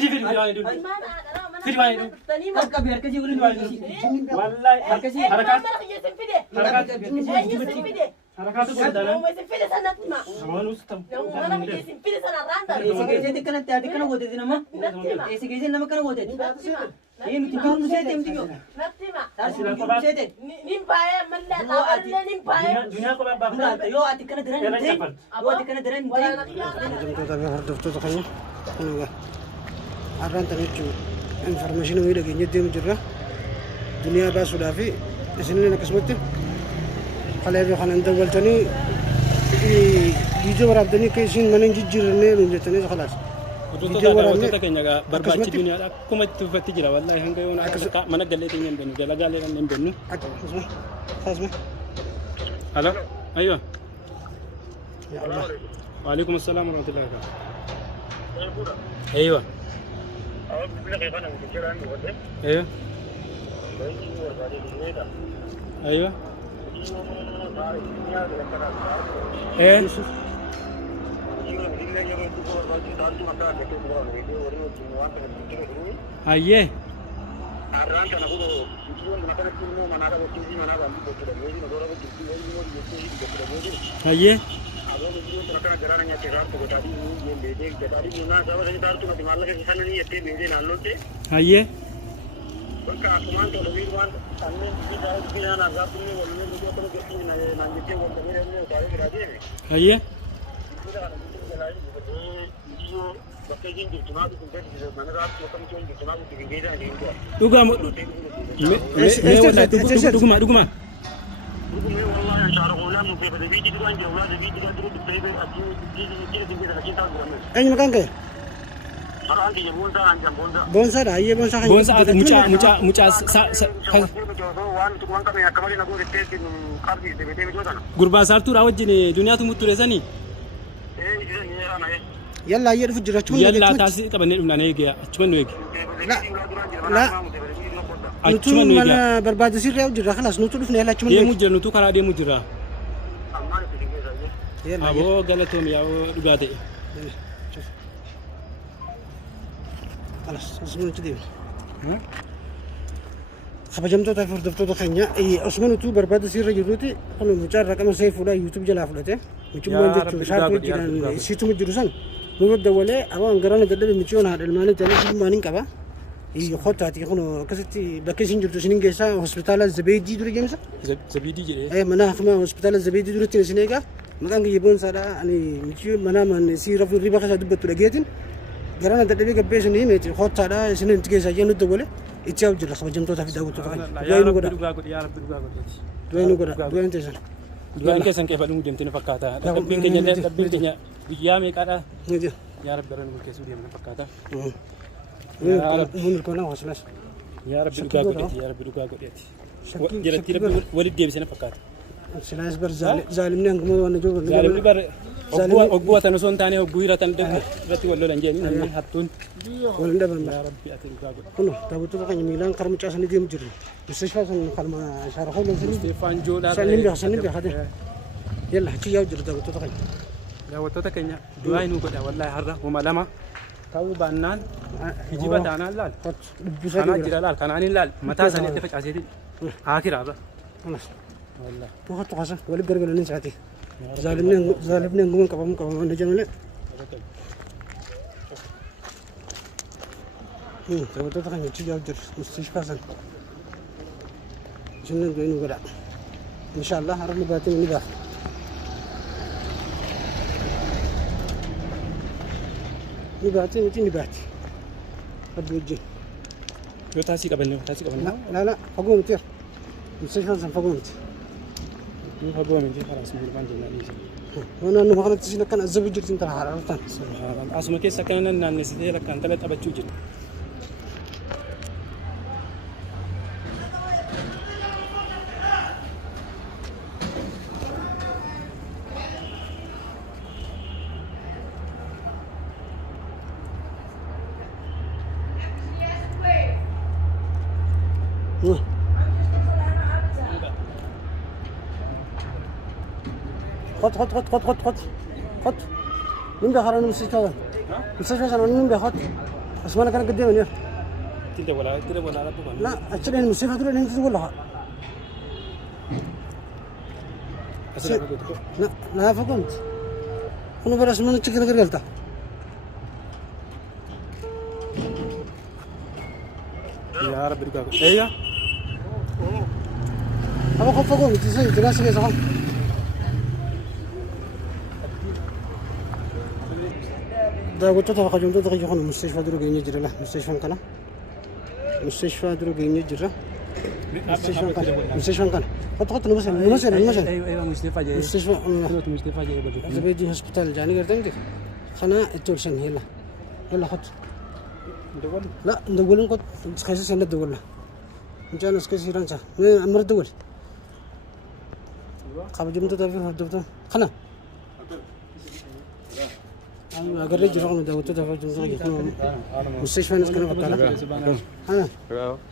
فيدي فيدي ما يدو أركب يركزي ولد والله حركات حركات information wila genya dem jirra dunya ba sudafi isnina kasmatti khalebi khalan dawaltani video warabdani kaysin manan jijirne runjetani khalas video warabne takenya barbachi dunya kuma tufati jira wallahi hanga yona mana galete nyen benu galagale nyen benu khasma halo ايوه ya allah وعليكم السلام ورحمه الله وبركاته ايوه ايوه ايوه ايه ايه ايه ايه ايه دوغما أي مكان كه؟ بونسا ده أيه بونسا mucha gurba sartu rawajine duniyatu muturesani يلا يرف جرا شو يلا تاسي كبني دمنا نيجي شو نيجي لا نتو مالا برباد سير يا جرا خلاص نتو دفنا يلا شو يا مجرا نتو كلا دي مجرا يلا أبو قالتهم يا دقاتي شوف خلاص اسمه كذي ها خبجمتو تفر دفتو خنيا اي اسمه تو برباد سير جروتي خلو مجار رقم سيف ولا يوتيوب جلا فلته مجمع عندك شارك جيران سيتو مجروسان نود ولا أبغى نقرأنا قدام مشيون هذا المال تاني شو ما نكبا يخطط يكونوا كذا بكيسين جرتو سنين جيسا هوسبيتال الزبيدي دوري جيمسا زبيدي جري إيه منا خما هوسبيتال الزبيدي دوري تنسينيكا مكان يبون سارا يعني مشيون منا من سير في الربا خشة دبتو لقيتين قرأنا قدام بيجا سنين ميت خط سارا سنين تجيسا جنود دولة يتشاو جرا خبجمتو تفيد داوود تفعل يا رب يا رب دوينو كذا دوين تيسان دوين كيسان كيف لهم جمتين فكاتا دبين كنيا دبين كنيا بيجامي كذا نجي يا رب برا نقول كيسوري من فكاتا يا رب هنركونا واسلاش يا رب دوكا قديتي يا رب دوكا قديتي جرتي رب ولد ديب سنة فكاتا سلاش بر ظالمني انكم وانا جو ظالم بر أقوى تنسون تاني أقوى راتن دك راتي ولا لنجاني نحن حطون ولا ندبر يا رب يا دوكا قد كله تابوتو كان يميلان كرم جاسني ديم جري مستشفى سن خلما شارخو لازم ستيفان جولا سنين بيخده يلا حكي يا جري تابوتو كان يا وتوتا كنيا دواي نوكو والله حرة وما لما كاو بانان يجيب دانا لال أنا جرا لال كناني لال متى سنة تفك عزيزي آخر عبرة خلاص والله وقت قاسة ولا قرقل نسعتي ظالمني نقوم كبام نجمله تابوتو كان يجي يا جري مستشفى سن جنن جوين وقرا إن شاء الله ربنا باتين نباه نباتي متى نباتي قد وجه يو تاسي قبلني لا فقوم تير مستشفى سن فقوم مو فقوم من جي خلاص من البنك الماليزي وانا انه غلط تسينا كان الزبط جرت انت عرفتها سبحان الله اسمع كيف سكننا الناس دي لك كان ثلاث ابد جوجل خد من بخار انا مستشفى سنة من بخد اسمعنا كان قدامي يا تلا ولا ربك لا اشتري المستشفى تقول انت تقول لها لا لا فقمت انا براس من تشكل غير قلتها يا رب رجاك ايوه ابغى خف فقوم تسوي تناسق يا صاحبي ده قلت له خجمت له خجم المستشفى دروق ينجر له مستشفى كنا مستشفى دروق ينجر مستشفى كنا خط المثل ايوه مصطفى جاي مستشفى مصطفى جاي بدك زبيدي هوسبيتال جاني قدام دي خنا التولسن هلا يلا خط دول لا ندور نقط خيسة سنة دور له جانا سكسي رانسا أمر دور قبل جمتة تفهم هدوته خنا أيوة أقرر جرعنا داوته تفهم جمتة مستشفى ناس كنا بكرة ها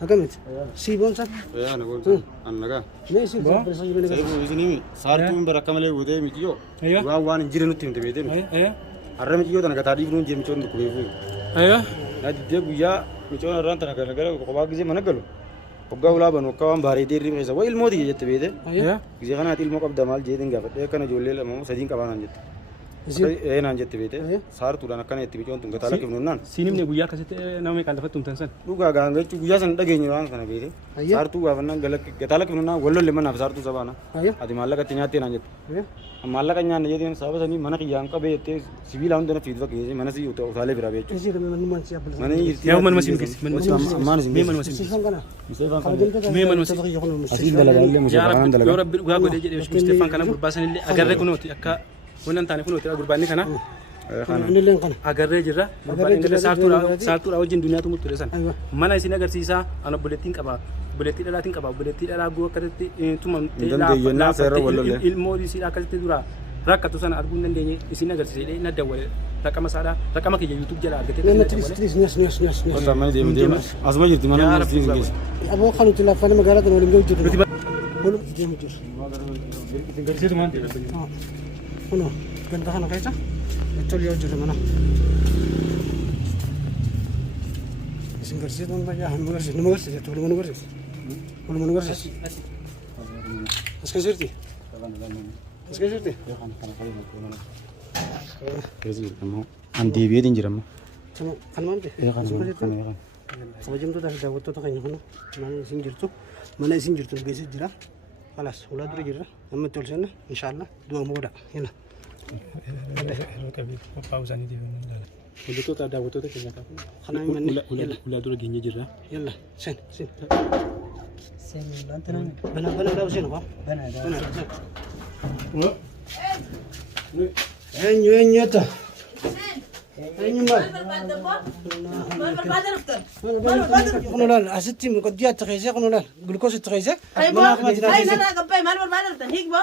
أكمل سيبون صح يا أنا قلت أنا كا ليش سيبون بس يبين لك سيبو إذني صارتون بركمله وده ميتيو ايوه وان جيرنو تيم تبيتين ايوه أرم ميتيو تنا كتادي بنون جيم تون بكويفو ايوه نادي ده بيا ميتيو نران تنا كنا كلا كوباك زي ما نقوله وقا ولا بنو كوام باري دير ريم إذا ويل مودي جت بيته ايوه إذا كنا تيل مقاب دمال جيدين قبل ده كنا جولي لا مو سدين كمان أنجت إيه نانجت بيته صار تورا كنا يتبي جون تونك تالا كيف نان سينم نبويا كسيت نامي كالفة تمتنسن لوكا غانغ تشوفيا سن دعيني ران كنا بيته صار تو غافنا غلط كتالا كيف نان ولو لمن أفسار تو سبانا أدي مالا كتنيا تين أنجت مالا كنيا نيجي دين سابا سني منا كيان كبيته سيبي لون دنا فيدباك يجي منا سي يوتو سالي برا بيجو إيش ده من سياب منا يا من مسيم كيس من مسيم مان سين من مسيم مستشفى كنا مين من مسيم أسيل دلنا اللي يا مشاكلنا رب دلنا يا رب وقاعد يجي مصطفى كان برباسن اللي أقرر كنوتي أكا ونن تاني كنوتي قرباني كنا أنا اللي كنا أقرر جرا قرباني إنجليز سارتورا أول جن دنيا تموت ترسان أيوة mana isin agarsiisa ana buletiin qaba buletii dhalaatiin qaba buletii dhalaa guu akkasitti tumamtee Dandeeyyannaa seera wallolee. ilmoo isii akkasitti dura rakkatu sana arguu hin dandeenye isin agarsiisee na dawwale raqama saadhaa raqama kiyya yuutuub jala argatee لما تريس ناس وطا ما ديم ديم أسمع جرت ما يا نقول رب سين يا كيس أبغى خلوا تلافنا مقالات ولا نجوج هنا جيم جيس هنا كنت هنا كيسة تقول يوجد منا سنجرسيت من بيا هم نمغرسيت تقول منغرسيت ولا منغرسيت اسكسرتي اسكسرتي كيس كم عندي بيدين جرام تمام أنا ما أمتى إيه خلاص كم خبجم تو ده دعوت تو كأنه هنا mana sinjirtu mana sinjirtu geesi jira خلاص ولا دري جرا أما تولسنا إن شاء الله دوا مودا هنا Hojjettoota daawwattoota keenya خنا من ulaa dura geenye jirra. يلا سن Sen lantana بنا لا سن هو bana da بنا أنيو يتا أنيو ما لا أستي مقديات تخيزة لا جلوكوز تخيزة أنا قبل ما نرد هيك با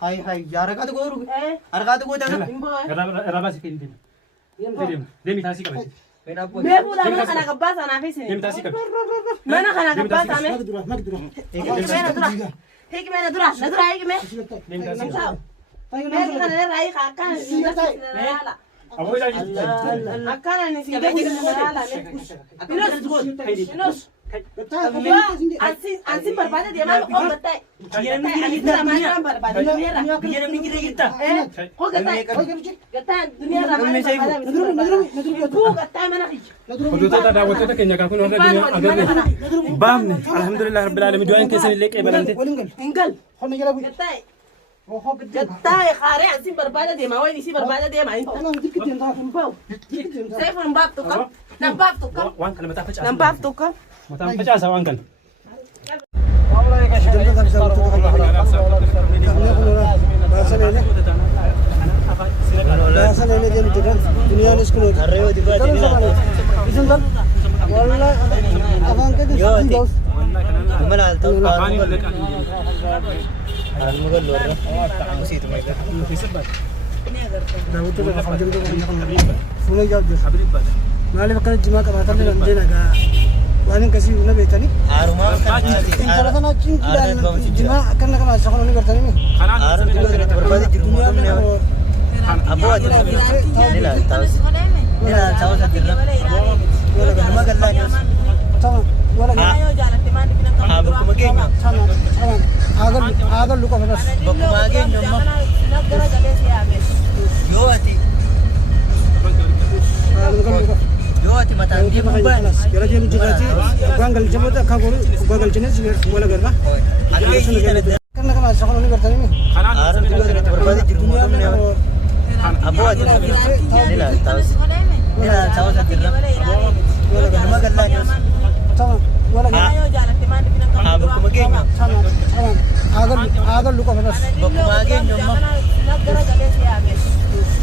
hai hai yara ka to goru ara ka to go ta Rabaa si kenni deemi taasii qabate. Beeku dah mana kana kebbas anak isi. Deemtaa si qabi. Mana kana kebbas ame. Magdura. Hiki mana dura. Na dura hiki me. Deemtaa si qabi. Tahu. Hiki kana rai kakan. Aboo ilaa jirti. Akana ni si beeku na ala me. Minus. Ansi berbada dia malu oh betai. Dia mana berbada dunia lah. Dia mikir kita. Kok betai? Betai dunia lah mana berbada. Bu betai mana hiji. Hojjettoota daawwattoota keenya kan kun warra addunyaa agarre baafne alhamdulillah rabbil alamin du'aan keessan illee qeebalante. Tinggal. Betai. Betai khare ansi berbada dia mau ini si berbada dia main. Saya pun bab tu kan. Nambab tu kan. Waan kana mataa facaasa. Nambab tu kan. Mataan facaasa waan kana. Dunia ni sekolah. Wallah, abang ke di sini. Mana tu? Afaan illee kan. Muka luar. Mesti itu mereka. Dah betul dah kamu jemput kami kan. Sungai jauh je. Habib bada. Malah bakal jemaah kamatan ni nanti naga. Wanin kasih guna betul ni. Aruma. Kalau sana cing jemaah akan nak masuk kalau ni bertani ni. Arum juga berbalik di rumah ni. Abu aja. Ni lah tahu. Ni lah tahu sakit lah. Rumah kan lah. Sama. Wala. Abu kumageng. Sama. Agar luka panas. Kumageng nyomma. Yo ati. Yo ati mata dia mumbai. Kira dia mencuci. Ganggal jemput tak kau ganggal jenis wala germa. Kan nak masuk kalau ni bertani ni. Arum juga berbalik di rumah ni. Abu aja. Ni lah tahu. Ni lah tahu sakit lah. Rumah kan lah. Sama. Wala. Abu kumageng. Sama. Agar luka panas. Kumageng nyomma.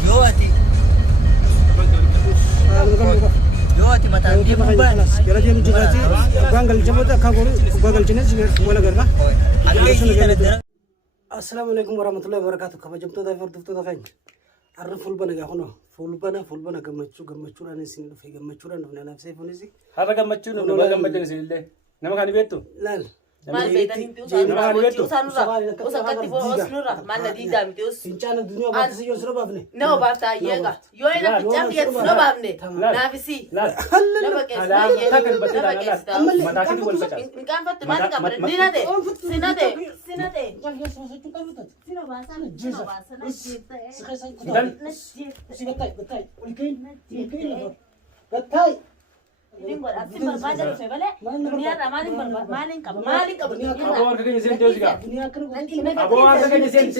Yo ati. Yo ati mata dia mumbai. Kira dia mencuci. Ganggal jemput tak kau ganggal jenis wala germa. Assalamualaikum warahmatullahi wabarakatuh. Kamu jemput dah farduf tu dah kan. Arif fulbana ga hono. Fulbana gammachuran isin dhufe gammachuran dhufne nafsee funisi. Har'a gammachuun nu nama gammachuun isin illee nama kan beektu. Laal. Mal beetanii miti usanurra wajji usanurra usakatti foo osnurra mal diidaa miti us Fincaana dunia baatisi yoo sira baafne. nama baaftaa yeega yoo ina ficcaan biyyatti sino baafne naafisi nama keessaa Mataa kiti wal facaasa. hin qaanfatte maal qabne dinate sinate sino baasana Gatai. ini buat apa berbada rufe bale dunia ramalin berbada malin kab Aboo harka keenya seen teessu gaa. Dunia kan Aboo harka keenya seen.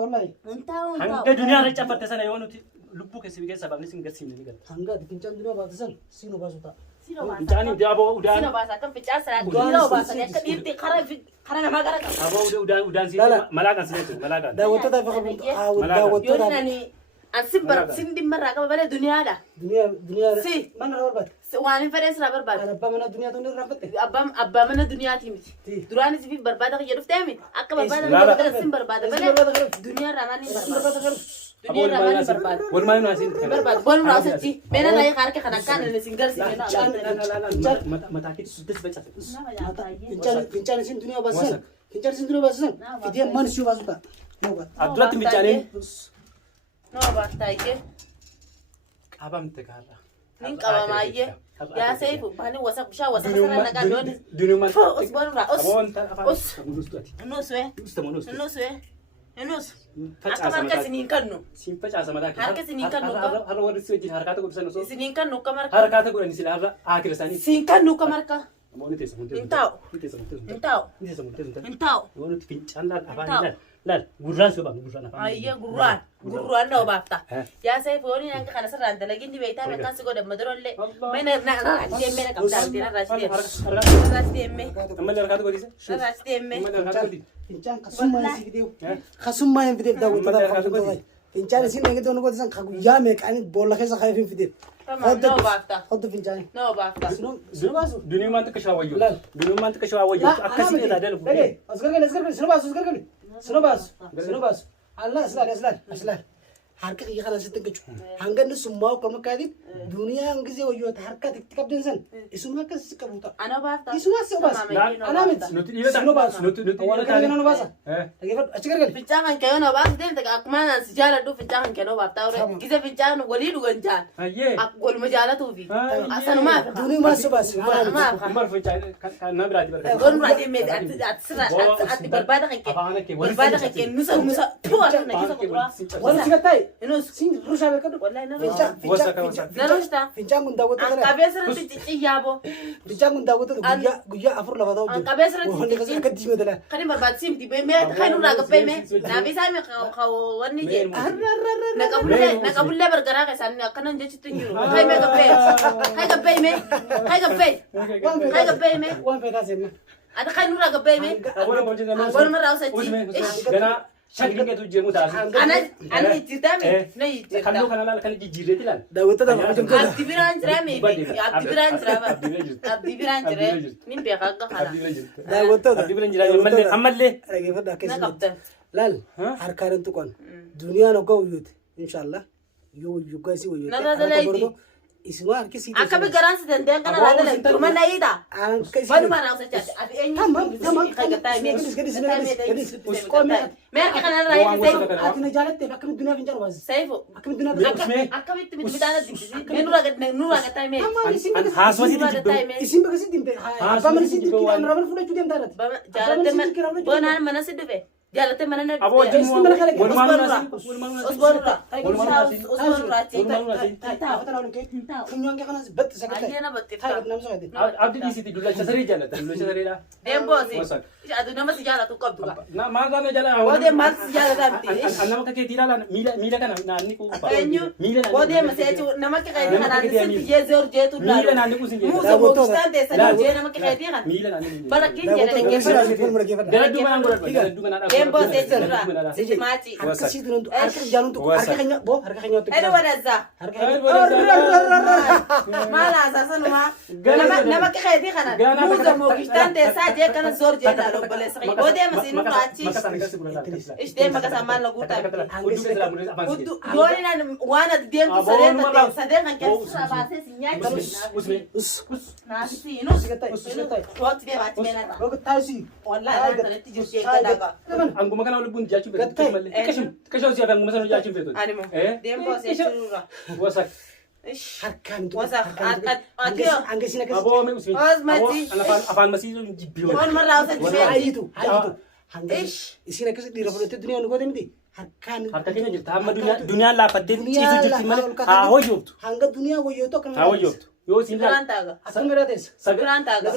Hanga duniyaa irra cafatte sana yoo nuti lubbuu keessi keessa baafne sin garsiifne ni gala. Hanga fincan dunia baatisan sino baasuta. Fincaanii udaa aboo udaan. sino baasa kan ficaa sana dilo baasa akka dhiirti kara namaa gara qaba Aboo udaan si malaa kan sineetu malaa kan. Daawwattoota afa qabu yoo daawwattoota nani ansi sindi marraa qaba bale duniyaadha dunia si mana barbaad waan hin fedhes irraa barbaada abbaa mana duniyaa tun irraa fatte abbaa mana duniyaati miti duraanis fi barbaada kiyya dhuftee miti akka barbaada sin barbaada bale duniyaa irraa maaliin barbaada duniyaa irraa maaliin barbaada Walumaa hin naasiin. barbaada boonu raasatti meena na yaakaar ke kana kan sin garsiifne Mataa kiti suddes facaasa. fincan isin duniyaa baasisan fincan isin duniyaa baasisan fidee man ishuu baasuta Adduratti micaaniin nama baastaayyee qabamte gaarra. nin qabamaayyee yaa seefu bani wasa bushaa wasa sana nagaa dooni Dunumaan. us boonu raa Aboon tan afaan. us Nustuati. nuswe Nustama nustu. nuswe nus akka Facaasa marka mataa. isiniin kannu Siin facaasa mataa. Harka isiniin kan nuqa. Har'a warri si wajjin harkaata godhisan osoo. isiniin kannu akka marka Harkaata godhani sila har'a haakira isaanii. isiin kannu akka marka Ammoo ni teessa munteessu. Hin taa'u. Ni teessa munteessu. hin taa'u Ni teessa munteessu. hin taa'u Yoo nuti fincaan laal afaan taa'u. laal gurraan si obaafne gurraan afaan. ayya gurraan na obaafta Eh. yaa seefu yooni nanka kana sarraan dalagin dibeetaa meeqaan si godhan madurollee Allah. meena raasitee meena qabdaa bitee raasitee Ammallee harkaata godhise. raasitee mee Ammallee harkaata godhi. fincan kasummaa hin fidee kasummaa hin fidee daawwattoota afa qabu فنجان سين نجد ونقول إنسان خاكو يامك أنا بقول لك إذا خايفين في دير نو بافتا خد فنجان نو بافتا شنو باسو دنيا ما أنت كشوا وجود لا. دنيا ما أنت كشوا وجود لا أكسي أنا كذا ده بدي أصغر شنو باسو شنو باسو الله أسلال حركة يا خلاص تنقشوا هنقول نسمعه كم كذي دنيا انجزي ويوت حركة تكتب دينسن اسمها كذا كروتا انا بافتا اسمها سباس انا مت شنو باس ولا كذا انا باس كيف اشكرك فنجان كانوا باف دين تك اكمان سجاله دو فنجان كانوا بافتا كذا فنجان وليد وغنجان أيه اقول مجالته في اصلا ما في دنيا ما سباس ما في عمر في جاي كان نبرة دي قول مراتي ميت اتسرع بربادة كنك بربادة كنك نسا تو انا كذا ولا شكتاي انو سين روشا بكدو والله انا فنجان فنجان من داوود an kabeesra tijji yaabo فنجان من داوود قويا افر لفظه an kabeesra tijji قديش مثلا kani barbaachisim dibe mee kanu raga peme nabi sami khawani je naqabulle bargara ka sanni akanan je chitin yuro hay me ka pe me وين في ناس ما ada kanu raga peme أول ما جينا wal mara usachi جنا شكلك كده جيمو داس ana jitame na jitame خلو كنا لا كنا جيجي تلان داوود ده abdibiran jira me abdibiran jira min be kaga khala داوود ده أبدي جرا أمال ليه انا كيف ده na كيس kaptan لا حركان تكون دنيا نقو يوت ان شاء الله يو كاسي ويوت لا لا لا يدي. اسمع كيسي akabe garansi dende kana radale turman na ida انا كيسي badu mara usachi adi enyi تمام kaga time قديس mer ka kana rai sai اتنا جالت بكم الدنيا فين جرواز saifu بكم الدنيا akabe bitana nura ga time هاس وزي nura ga time اسم بس دين ابا من سيدي كده انا رابل فلوس دين دارت jalate man bonan mana sidufe jalate mana na أبو جيمو كنيان كان بت سكت aliyana batifta هاي نام سويت عبد دي سيتي دولا شسري جالا دولا شسري لا dembosi adu nama sijala tu qabduga na ma ga me jala wode mas sijala damti anama ka ke tirala mila kana na ni ku enyu mila na wode maseti nama ke kai kana ni je zor je tu la mila na ni ku sinje muso bostante sa je nama ke kai kana mila na ni barakin je ne ke dara du mana ngoro dara du mana dembosi sirra mati حركة سيد نندو حركة جانون تو حركة خنيا بو حركة خنيا تو edo wadaza حركة mala asasan ma nama ke kai di kana muso mo kistante sa je kana zor je la lo bale sai wode masinu rachi ishte makasa mal la guta Udu dole na wana dem tu sade kan ke sa ba se sinya na si no wakti be bati mena بقول تاسي wallahi na tan ti je kada ka angu makana wala bun jachu be kashaw si afangu masano jachu be to animo dem bo se churura wasak حركة نندو wasa atio أنجسينا كذا abo me usmi Osmati. afan masizo jibbi on marra usa jibe هايتو هنجس إسينا كذا دي رفضت الدنيا نقول مدي حركة harka kenya jirta amma dunya la fadde ciisu jirti male ha hoyobtu هنجا الدنيا ويوتو كان ha hoyobtu yo sinla Granta ga أصلا مرادس Granta ga